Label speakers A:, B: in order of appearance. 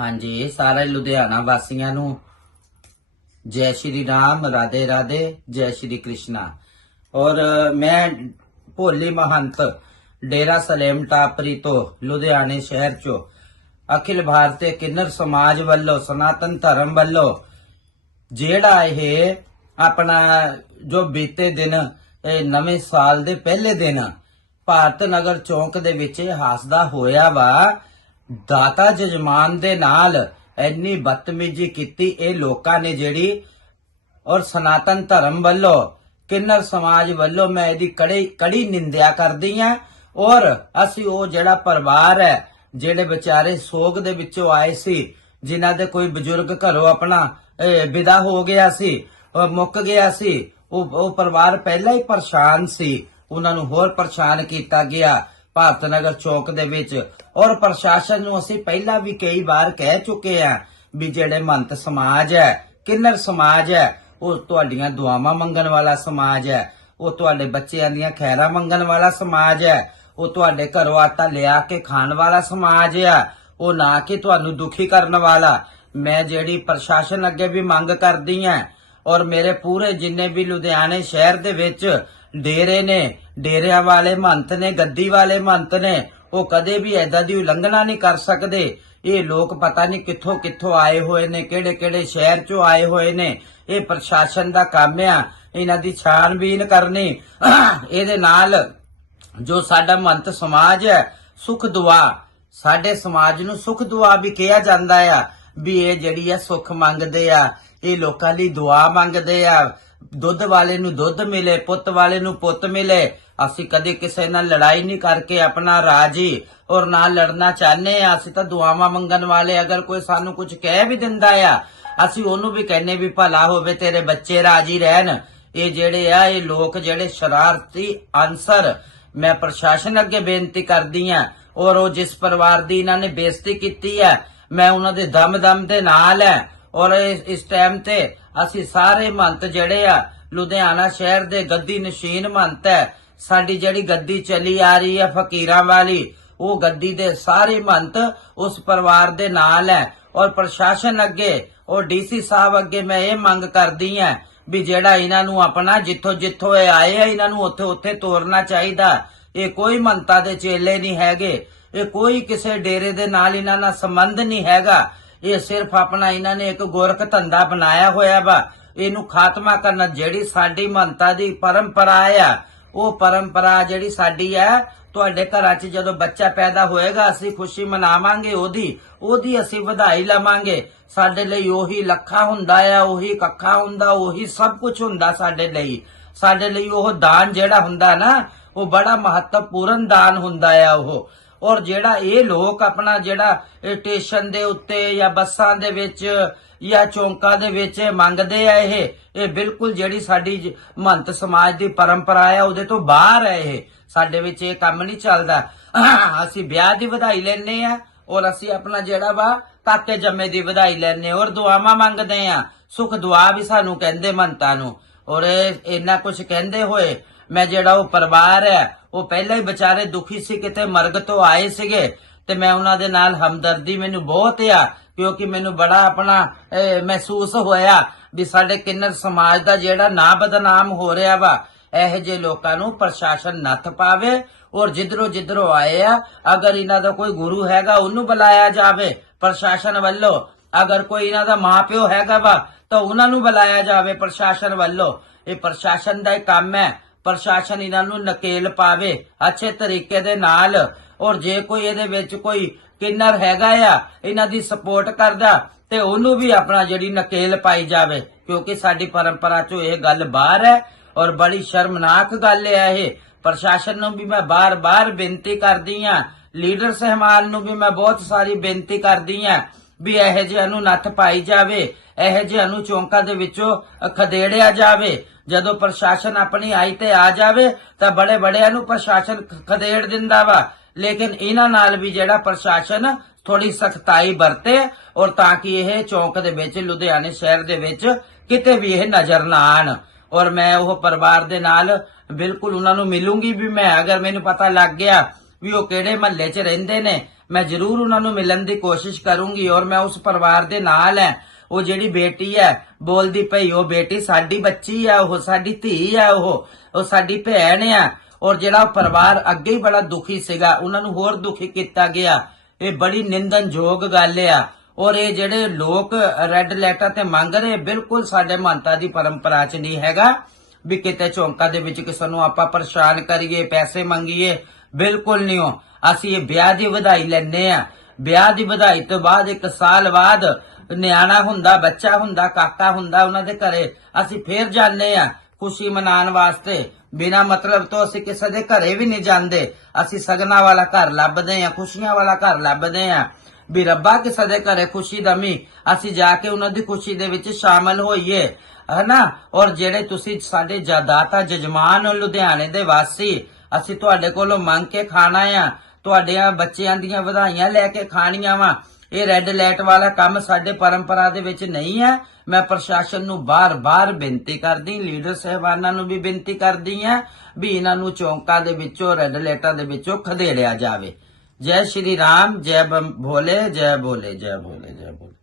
A: ਹਾਂਜੀ ਸਾਰੇ ਲੁਧਿਆਣਾ ਵਾਸੀਆਂ ਨੂੰ ਜੈ ਸ਼੍ਰੀ ਰਾਮ, ਰਾਧੇ ਰਾਧੇ, ਜੈ ਸ਼੍ਰੀ ਕ੍ਰਿਸ਼ਨਾ। ਔਰ ਮੈਂ ਭੋਲੀ ਮਹੰਤ ਡੇਰਾ ਸਲੇਮ ਟਾਪਰੀ ਤੋਂ ਲੁਧਿਆਣੇ ਸ਼ਹਿਰ ਚੋਂ ਅਖਿਲ ਭਾਰਤੀ ਕਿੰਨਰ ਸਮਾਜ ਵੱਲੋਂ, ਸਨਾਤਨ ਧਰਮ ਵੱਲੋਂ ਜਿਹੜਾ ਇਹ ਆਪਣਾ ਜੋ ਬੀਤੇ ਦਿਨ, ਇਹ ਨਵੇਂ ਸਾਲ ਦੇ ਪਹਿਲੇ ਦਿਨ ਭਾਰਤ ਨਗਰ ਚੌਂਕ ਦੇ ਵਿੱਚ ਇਹ ਹਾਸਦਾ ਹੋਇਆ ਵਾ ਦਾਤਾ ਜਜਮਾਨ ਦੇ ਨਾਲ ਇੰਨੀ ਬਦਤਮੀਜ਼ੀ ਕੀਤੀ ਇਹ ਲੋਕਾਂ ਨੇ ਜਿਹੜੀ ਔਰ ਸਨਾਤਨ ਧਰਮ ਵੱਲੋਂ, ਕਿੰਨਰ ਸਮਾਜ ਵੱਲੋਂ ਮੈਂ ਇਹਦੀ ਕੜੀ ਕੜੀ ਨਿੰਦਿਆ ਕਰਦੀ ਆ ਔਰ ਅਸੀਂ ਉਹ ਜਿਹੜਾ ਪਰਿਵਾਰ ਹੈ, ਜਿਹੜੇ ਵਿਚਾਰੇ ਸੋਗ ਦੇ ਵਿੱਚੋਂ ਆਏ ਸੀ, ਜਿਨ੍ਹਾਂ ਦੇ ਕੋਈ ਬਜ਼ੁਰਗ ਘਰੋਂ ਆਪਣਾ ਵਿਦਾ ਹੋ ਗਿਆ ਸੀ ਮੁੱਕ ਗਿਆ ਸੀ, ਉਹ ਉਹ ਪਰਿਵਾਰ ਪਹਿਲਾਂ ਹੀ ਪਰੇਸ਼ਾਨ ਸੀ। ਉਹਨਾਂ ਨੂੰ ਹੋਰ ਪਰੇਸ਼ਾਨ ਕੀਤਾ ਗਿਆ। ਭਾਰਤ ਨਗਰ ਚੌਕ ਦੇ ਵਿੱਚ ਔਰ ਪ੍ਰਸ਼ਾਸਨ ਨੂੰ ਅਸੀਂ ਪਹਿਲਾਂ ਵੀ ਕਈ ਵਾਰ ਕਹਿ ਚੁੱਕੇ ਆ ਵੀ ਜਿਹੜੇ ਮੰਤ ਸਮਾਜ ਹੈ, ਕਿੰਨਰ ਸਮਾਜ ਹੈ, ਉਹ ਤੁਹਾਡੀਆਂ ਦੁਆਵਾਂ ਮੰਗਣ ਵਾਲਾ ਸਮਾਜ ਹੈ, ਉਹ ਤੁਹਾਡੇ ਬੱਚਿਆਂ ਦੀਆਂ ਖੈਰਾਂ ਮੰਗਣ ਵਾਲਾ ਸਮਾਜ ਹੈ, ਉਹ ਤੁਹਾਡੇ ਘਰੋਂ ਆਟਾ ਲਿਆ ਕੇ ਖਾਣ ਵਾਲਾ ਸਮਾਜ ਹੈ ਉਹ ਨਾ ਕਿ ਤੁਹਾਨੂੰ ਦੁਖੀ ਕਰਨ ਵਾਲਾ। ਮੈਂ ਜਿਹੜੀ ਪ੍ਰਸ਼ਾਸਨ ਅੱਗੇ ਵੀ ਮੰਗ ਕਰਦੀ ਹਾਂ ਔਰ ਮੇਰੇ ਪੂਰੇ ਜਿੰਨੇ ਵੀ ਲੁਧਿਆਣੇ ਸ਼ਹਿਰ ਦੇ ਵਿੱਚ ਡੇਰੇ ਨੇ, ਡੇਰਿਆਂ ਵਾਲੇ ਮੰਤ ਨੇ, ਗੱਦੀ ਵਾਲੇ ਮੰਤ ਨੇ ਉਹ ਕਦੇ ਵੀ ਐਦਾਂ ਦੀ ਉਲੰਘਣਾ ਨਹੀਂ ਕਰ ਸਕਦੇ। ਇਹ ਲੋਕ ਪਤਾ ਨਹੀਂ ਕਿੱਥੋਂ ਕਿੱਥੋਂ ਆਏ ਹੋਏ ਨੇ, ਕਿਹੜੇ ਕਿਹੜੇ ਸ਼ਹਿਰ ਚੋਂ ਆਏ ਹੋਏ ਨੇ। ਇਹ ਪ੍ਰਸ਼ਾਸਨ ਦਾ ਕੰਮ ਆ। ਇਹਨਾਂ ਦੀ ਛਾਣਬੀਨ ਕਰਨੀ। ਇਹਦੇ ਨਾਲ ਜੋ ਸਾਡਾ ਮੰਤ ਸਮਾਜ ਹੈ, ਸੁਖ ਦੁਆ। ਸਾਡੇ ਸਮਾਜ ਨੂੰ ਸੁਖ ਦੁਆ ਵੀ ਕਿਹਾ ਜਾਂਦਾ ਆ, ਵੀ ਇਹ ਜਿਹੜੀ ਆ ਸੁਖ ਮੰਗਦੇ ਆ, ਇਹ ਲੋਕਾਂ ਲਈ ਦੁਆ ਮੰਗਦੇ ਆ। ਦੁੱਧ ਵਾਲੇ ਨੂੰ ਦੁੱਧ ਮਿਲੇ, ਪੁੱਤ ਵਾਲੇ ਨੂੰ ਪੁੱਤ ਮਿਲੇ। ਅਸੀਂ ਕਦੇ ਕਿਸੇ ਨਾਲ ਲੜਾਈ ਨਹੀਂ ਕਰਕੇ ਆਪਣਾ ਰਾਜੀ ਔਰ ਨਾ ਲੜਨਾ ਚਾਹਨੇ ਆ ਅਸੀਂ ਤਾਂ ਦੁਆਵਾਂ ਮੰਗਣ ਵਾਲੇ ਅਗਰ ਕੋਈ ਸਾਨੂੰ ਕੁਝ ਕਹਿ ਵੀ ਦਿੰਦਾ ਆ, ਅਸੀਂ ਉਹਨੂੰ ਵੀ ਕਹਿੰਨੇ ਵੀ ਭਲਾ ਹੋਵੇ, ਤੇਰੇ ਬੱਚੇ ਰਾਜੀ ਰਹਿਣ। ਇਹ ਜਿਹੜੇ ਆ, ਇਹ ਲੋਕ ਜਿਹੜੇ ਸ਼ਰਾਰਤੀ ਅਨਸਰ, ਮੈਂ ਪ੍ਰਸ਼ਾਸਨ ਅੱਗੇ ਬੇਨਤੀ ਕਰਦੀ ਆ ਔਰ ਉਹ ਜਿਸ ਪਰਿਵਾਰ ਦੀ ਇਹਨਾਂ ਨੇ ਬੇਇੱਜ਼ਤੀ ਕੀਤੀ ਹੈ, ਮੈਂ ਉਹਨਾਂ ਦੇ ਦਮ ਦਮ ਦੇ ਨਾਲ ਹੈ ਔਰ ਇਸ ਇਸ ਟਾਈਮ ਤੇ ਅਸੀਂ ਸਾਰੇ ਮੰਤ ਜਿਹੜੇ ਆ, ਲੁਧਿਆਣਾ ਸ਼ਹਿਰ ਦੇ ਗੱਦੀ ਨਸ਼ੀਨ ਮੰਤ ਹੈ ਸਾਡੀ ਜਿਹੜੀ ਗੱਦੀ ਚੱਲੀ ਆ ਰਹੀ ਹੈ ਫਕੀਰਾਂ ਵਾਲੀ, ਉਹ ਗੱਦੀ ਦੇ ਸਾਰੇ ਮੰਤ ਉਸ ਪਰਿਵਾਰ ਦੇ ਨਾਲ ਹੈ। ਔਰ ਪ੍ਰਸ਼ਾਸਨ ਅੱਗੇ, ਔਰ ਡੀਸੀ ਸਾਹਿਬ ਅੱਗੇ ਮੈਂ ਇਹ ਮੰਗ ਕਰਦੀ ਹਾਂ ਵੀ ਜਿਹੜਾ ਇਹਨਾਂ ਨੂੰ ਆਪਣਾ ਜਿੱਥੋਂ ਜਿੱਥੋਂ ਇਹ ਆਏ ਆ, ਇਹਨਾਂ ਨੂੰ ਉੱਥੇ ਉੱਥੇ ਤੋਰਨਾ ਚਾਹੀਦਾ। ਇਹ ਕੋਈ ਮੰਤਾ ਦੇ ਚੇਲੇ ਨਹੀਂ ਹੈਗੇ। ਇਹ ਕੋਈ ਕਿਸੇ ਡੇਰੇ ਦੇ ਨਾਲ ਇਹਨਾਂ ਨਾਲ ਸੰਬੰਧ ਨਹੀਂ ਹੈਗਾ। ਇਹ ਸਿਰਫ ਆਪਣਾ ਇਹਨਾਂ ਨੇ ਇੱਕ ਗੋਰਖ ਧੰਦਾ ਬਣਾਇਆ ਹੋਇਆ ਵਾ। ਇਹਨੂੰ ਖਾਤਮਾ ਕਰਨਾ ਜਿਹੜੀ ਸਾਡੀ ਮੰਤਾ ਦੀ ਪਰੰਪਰਾ ਆ। ਉਹ ਪਰੰਪਰਾ ਜਿਹੜੀ ਸਾਡੀ ਹੈ, ਤੁਹਾਡੇ ਘਰਾਂ 'ਚ ਜਦੋਂ ਬੱਚਾ ਪੈਦਾ ਹੋਏਗਾ, ਅਸੀਂ ਖੁਸ਼ੀ ਮਨਾਵਾਂਗੇ ਉਹਦੀ। ਉਹਦੀ ਅਸੀਂ ਵਧਾਈ ਲਵਾਂਗੇ। ਸਾਡੇ ਲਈ ਉਹੀ ਲੱਖਾ ਹੁੰਦਾ ਆ, ਉਹੀ ਕੱਖਾ ਹੁੰਦਾ, ਉਹੀ ਸਭ ਕੁਝ ਹੁੰਦਾ ਸਾਡੇ ਲਈ। ਸਾਡੇ ਲਈ ਉਹ ਦਾਨ ਜਿਹੜਾ ਹੁੰਦਾ ਨਾ, ਉਹ ਬੜਾ ਮਹੱਤਵਪੂਰਨ ਦਾਨ ਹੁੰਦਾ ਆ ਉਹ। ਔਰ ਜਿਹੜਾ ਇਹ ਲੋਕ ਆਪਣਾ ਜਿਹੜਾ ਸਟੇਸ਼ਨ ਦੇ ਉੱਤੇ ਜਾਂ ਬੱਸਾਂ ਦੇ ਵਿੱਚ ਜਾਂ ਚੌਂਕਾਂ ਦੇ ਵਿੱਚ ਮੰਗਦੇ ਆ ਇਹ ਇਹ ਬਿਲਕੁਲ ਜਿਹੜੀ ਸਾਡੀ ਜ- ਮਹੰਤ ਸਮਾਜ ਦੀ ਪਰੰਪਰਾ ਹੈ ਉਹਦੇ ਤੋਂ ਬਾਹਰ ਹੈ ਇਹ। ਸਾਡੇ ਵਿੱਚ ਇਹ ਕੰਮ ਨਹੀਂ ਚੱਲਦਾ। ਅਸੀਂ ਵਿਆਹ ਦੀ ਵਧਾਈ ਲੈਣੇ ਆ, ਔਰ ਅਸੀਂ ਆਪਣਾ ਜਿਹੜਾ ਵਾ ਤਾਕੇ ਜੰਮੇ ਦੀ ਵਧਾਈ ਲੈਣੇ ਔਰ ਦੁਆਵਾਂ ਮੰਗਦੇ ਆ। ਸੁਖ ਦੁਆ ਵੀ ਸਾਨੂੰ ਕਹਿੰਦੇ ਮੰਤਾਂ ਨੂੰ। ਔਰ ਇਹਨਾਂ ਇੰਨਾ ਕੁਝ ਕਹਿੰਦੇ ਹੋਏ ਮੈਂ ਜਿਹੜਾ ਉਹ ਪਰਿਵਾਰ ਹੈ, ਉਹ ਪਹਿਲਾਂ ਹੀ ਵਿਚਾਰੇ ਦੁਖੀ ਸੀ, ਕਿਤੇ ਮਰਗ ਤੋਂ ਆਏ ਸੀਗੇ। ਤੇ ਮੈਂ ਉਹਨਾਂ ਦੇ ਨਾਲ ਹਮਦਰਦੀ ਮੈਨੂੰ ਬਹੁਤ ਆ, ਕਿਉਂਕਿ ਮੈਨੂੰ ਬੜਾ ਆਪਣਾ ਮਹਿਸੂਸ ਹੋਇਆ ਵੀ ਸਾਡੇ ਕਿੰਨਰ ਸਮਾਜ ਦਾ ਜਿਹੜਾ ਨਾ ਬਦਨਾਮ ਹੋ ਰਿਹਾ ਵਾ, ਇਹੋ ਜਿਹੇ ਲੋਕਾਂ ਨੂੰ ਪ੍ਰਸ਼ਾਸਨ ਨੱਥ ਪਾਵੇ ਔਰ ਜਿੱਧਰੋਂ ਜਿੱਧਰੋਂ ਆਏ ਆ, ਅਗਰ ਇਹਨਾਂ ਦਾ ਕੋਈ ਗੁਰੂ ਹੈਗਾ, ਉਹਨੂੰ ਬੁਲਾਇਆ ਜਾਵੇ ਪ੍ਰਸ਼ਾਸਨ ਵੱਲੋਂ। ਅਗਰ ਕੋਈ ਇਹਨਾਂ ਦਾ ਮਾਪਿਓ ਹੈਗਾ ਵਾ, ਤਾਂ ਉਹਨਾਂ ਨੂੰ ਬੁਲਾਇਆ ਜਾਵੇ ਪ੍ਰਸ਼ਾਸਨ ਵੱਲੋਂ। ਇਹ ਪ੍ਰਸ਼ਾਸਨ ਦਾ ਹੀ ਕੰਮ ਹੈ। ਪ੍ਰਸ਼ਾਸਨ ਇਹਨਾਂ ਨੂੰ ਨਕੇਲ ਪਾਵੇ। ਅੱਛੇ ਤਰੀਕੇ ਦੇ ਨਾਲ। ਔਰ ਜੇ ਕੋਈ ਇਹਦੇ ਵਿੱਚ ਕੋਈ ਕਿੰਨਰ ਹੈਗਾ ਆ, ਇਹਨਾਂ ਦੀ ਸਪੋਰਟ ਕਰਦਾ, ਤੇ ਉਹਨੂੰ ਵੀ ਆਪਣਾ ਜਿਹੜੀ ਨਕੇਲ ਪਾਈ ਜਾਵੇ। ਕਿਉਂਕਿ ਸਾਡੀ ਪਰੰਪਰਾ ਚੋਂ ਇਹ ਗੱਲ ਬਾਹਰ ਹੈ, ਔਰ ਬੜੀ ਸ਼ਰਮਨਾਕ ਗੱਲ ਹੈ ਇਹ। ਪ੍ਰਸ਼ਾਸਨ ਨੂੰ ਵੀ ਮੈਂ ਬਾਰ-ਬਾਰ ਬੇਨਤੀ ਕਰਦੀ ਆ, ਲੀਡਰ ਸਹਿਮਾਨ ਨੂੰ ਵੀ ਮੈਂ ਬਹੁਤ ਸਾਰੀ ਬੇਨਤੀ ਕਰਦੀ ਆ, ਵੀ ਇਹ ਜਿਹਾ ਨੂੰ ਨੱਥ ਪਾਈ ਜਾਵੇ, ਇਹੋ ਜਿਹਾ ਨੂੰ ਚੌਂਕਾਂ ਦੇ ਵਿੱਚੋਂ ਖਦੇੜਿਆ ਜਾਵੇ। ਜਦੋਂ ਪ੍ਰਸ਼ਾਸਨ ਆਪਣੀ ਆਈ ਤੇ ਆ ਜਾਵੇ, ਤਾਂ ਬੜੇ ਬੜਿਆਂ ਨੂੰ ਪ੍ਰਸ਼ਾਸਨ ਖਦੇੜ ਦਿੰਦਾ ਵਾ। ਲੇਕਿਨ ਇਹਨਾਂ ਨਾਲ ਵੀ ਜਿਹੜਾ ਪ੍ਰਸ਼ਾਸਨ ਥੋੜੀ ਸਖਤਾਈ ਵਰਤੇ ਔਰ ਤਾਂ ਕਿ ਇਹ ਚੌਂਕ ਦੇ ਵਿੱਚ, ਲੁਧਿਆਣੇ ਸ਼ਹਿਰ ਦੇ ਵਿੱਚ ਕਿਤੇ ਵੀ ਇਹ ਨਜ਼ਰ ਨਾ ਆਣ। ਔਰ ਮੈਂ ਉਹ ਪਰਿਵਾਰ ਦੇ ਨਾਲ ਬਿਲਕੁਲ ਉਹਨਾਂ ਨੂੰ ਮਿਲੂੰਗੀ ਵੀ ਮੈਂ, ਅਗਰ ਮੈਨੂੰ ਪਤਾ ਲੱਗ ਗਿਆ ਵੀ ਉਹ ਕਿਹੜੇ ਮਹੱਲੇ 'ਚ ਰਹਿੰਦੇ ਨੇ, ਮੈਂ ਜ਼ਰੂਰ ਉਹਨਾਂ ਨੂੰ ਮਿਲਣ ਦੀ ਕੋਸ਼ਿਸ਼ ਕਰੂੰਗੀ ਔਰ ਮੈਂ ਉਸ ਪਰਿਵਾਰ ਦੇ ਨਾਲ ਹੈ। ਉਹ ਜਿਹੜੀ ਬੇਟੀ ਹੈ, ਬੋਲਦੀ ਪਈ, ਉਹ ਬੇਟੀ ਸਾਡੀ ਬੱਚੀ ਆ, ਉਹ ਸਾਡੀ ਧੀ ਹੈ ਉਹ ਉਹ ਸਾਡੀ ਭੈਣ ਆ। ਔਰ ਜਿਹੜਾ ਪਰਿਵਾਰ ਅੱਗੇ ਹੀ ਬੜਾ ਦੁਖੀ ਸੀਗਾ, ਉਹਨਾਂ ਨੂੰ ਹੋਰ ਦੁਖੀ ਕੀਤਾ ਗਿਆ। ਇਹ ਬੜੀ ਨਿੰਦਨਯੋਗ ਗੱਲ ਆ। ਔਰ ਇਹ ਜਿਹੜੇ ਲੋਕ ਰੈੱਡ ਲੈਟਰ ਤੇ ਮੰਗ ਰਹੇ, ਬਿਲਕੁਲ ਸਾਡੇ ਮੰਤਾ ਦੀ ਪਰੰਪਰਾ 'ਚ ਨਹੀਂ ਹੈਗਾ ਵੀ ਕਿਤੇ ਚੌਂਕਾ ਦੇ ਵਿੱਚ ਕਿਸੇ ਨੂੰ ਆਪਾਂ ਪਰੇਸ਼ਾਨ ਕਰੀਏ, ਪੈਸੇ ਮੰਗੀਏ। ਬਿਲਕੁਲ ਨਹੀਂ ਹੋ ਅਸੀਂ ਇਹ ਵਿਆਹ ਦੀ ਵਧਾਈ ਲੈਣੇ ਆ। ਵਿਆਹ ਦੀ ਵਧਾਈ ਤੋਂ ਬਾਅਦ ਇੱਕ ਸਾਲ ਬਾਅਦ ਨਿਆਣਾ ਹੁੰਦਾ, ਬੱਚਾ ਹੁੰਦਾ, ਕਾਕਾ ਹੁੰਦਾ, ਉਹਨਾਂ ਦੇ ਘਰੇ ਅਸੀਂ ਫੇਰ ਜਾਂਦੇ ਆ ਖੁਸ਼ੀ ਮਨਾਉਣ ਵਾਸਤੇ। ਬਿਨਾ ਮਤਲਬ ਤੋਂ ਅਸੀਂ ਕਿਸੇ ਦੇ ਘਰੇ ਵੀ ਨਹੀਂ ਜਾਂਦੇ। ਅਸੀਂ ਸਗਨਾ ਵਾਲਾ ਘਰ ਲੱਭਦੇ ਆ ਖੁਸ਼ੀਆਂ ਵਾਲਾ ਘਰ ਲੱਭਦੇ ਆ ਵੀ ਰੱਬਾ ਕਿਸੇ ਦੇ ਘਰੇ ਖੁਸ਼ੀ ਦਮੀ, ਅਸੀਂ ਜਾ ਕੇ ਉਹਨਾਂ ਦੀ ਖੁਸ਼ੀ ਦੇ ਵਿੱਚ ਸ਼ਾਮਲ ਹੋਈਏ, ਹਨਾ? ਔਰ ਜਿਹੜੇ ਤੁਸੀਂ ਸਾਡੇ ਜਾਦਾਤਾ ਜਜਮਾਨ ਹੋ ਲੁਧਿਆਣੇ ਦੇ ਵਾਸੀ, ਅਸੀਂ ਤੁਹਾਡੇ ਕੋਲੋਂ ਮੰਗ ਕੇ ਖਾਣਾ ਆ। ਤੁਹਾਡਿਆਂ ਬੱਚਿਆਂ ਦੀਆਂ ਵਧਾਈਆਂ ਲੈ ਕੇ ਖਾਣੀਆਂ ਵਾ। ਇਹ ਰੈੱਡ ਲਾਈਟ ਵਾਲਾ ਕੰਮ ਸਾਡੇ ਪਰੰਪਰਾ ਦੇ ਵਿੱਚ ਨਹੀਂ ਹੈ। ਮੈਂ ਪ੍ਰਸ਼ਾਸਨ ਨੂੰ ਬਾਰ-ਬਾਰ ਬੇਨਤੀ ਕਰਦੀ, ਲੀਡਰ ਸਹਿਬਾਨਾਂ ਨੂੰ ਵੀ ਬੇਨਤੀ ਕਰਦੀ ਆ ਵੀ ਇਹਨਾਂ ਨੂੰ ਚੌਂਕਾਂ ਦੇ ਵਿੱਚੋਂ ਰੈੱਡ ਲਾਈਟਾਂ ਦੇ ਵਿੱਚੋਂ ਖਦੇੜਿਆ ਜਾਵੇ। ਜੈ ਸ਼੍ਰੀ ਰਾਮ, ਜੈ ਭੋਲੇ ਜੈ ਭੋਲੇ ਜੈ ਭੋਲੇ ਜੈ ਭੋਲੇ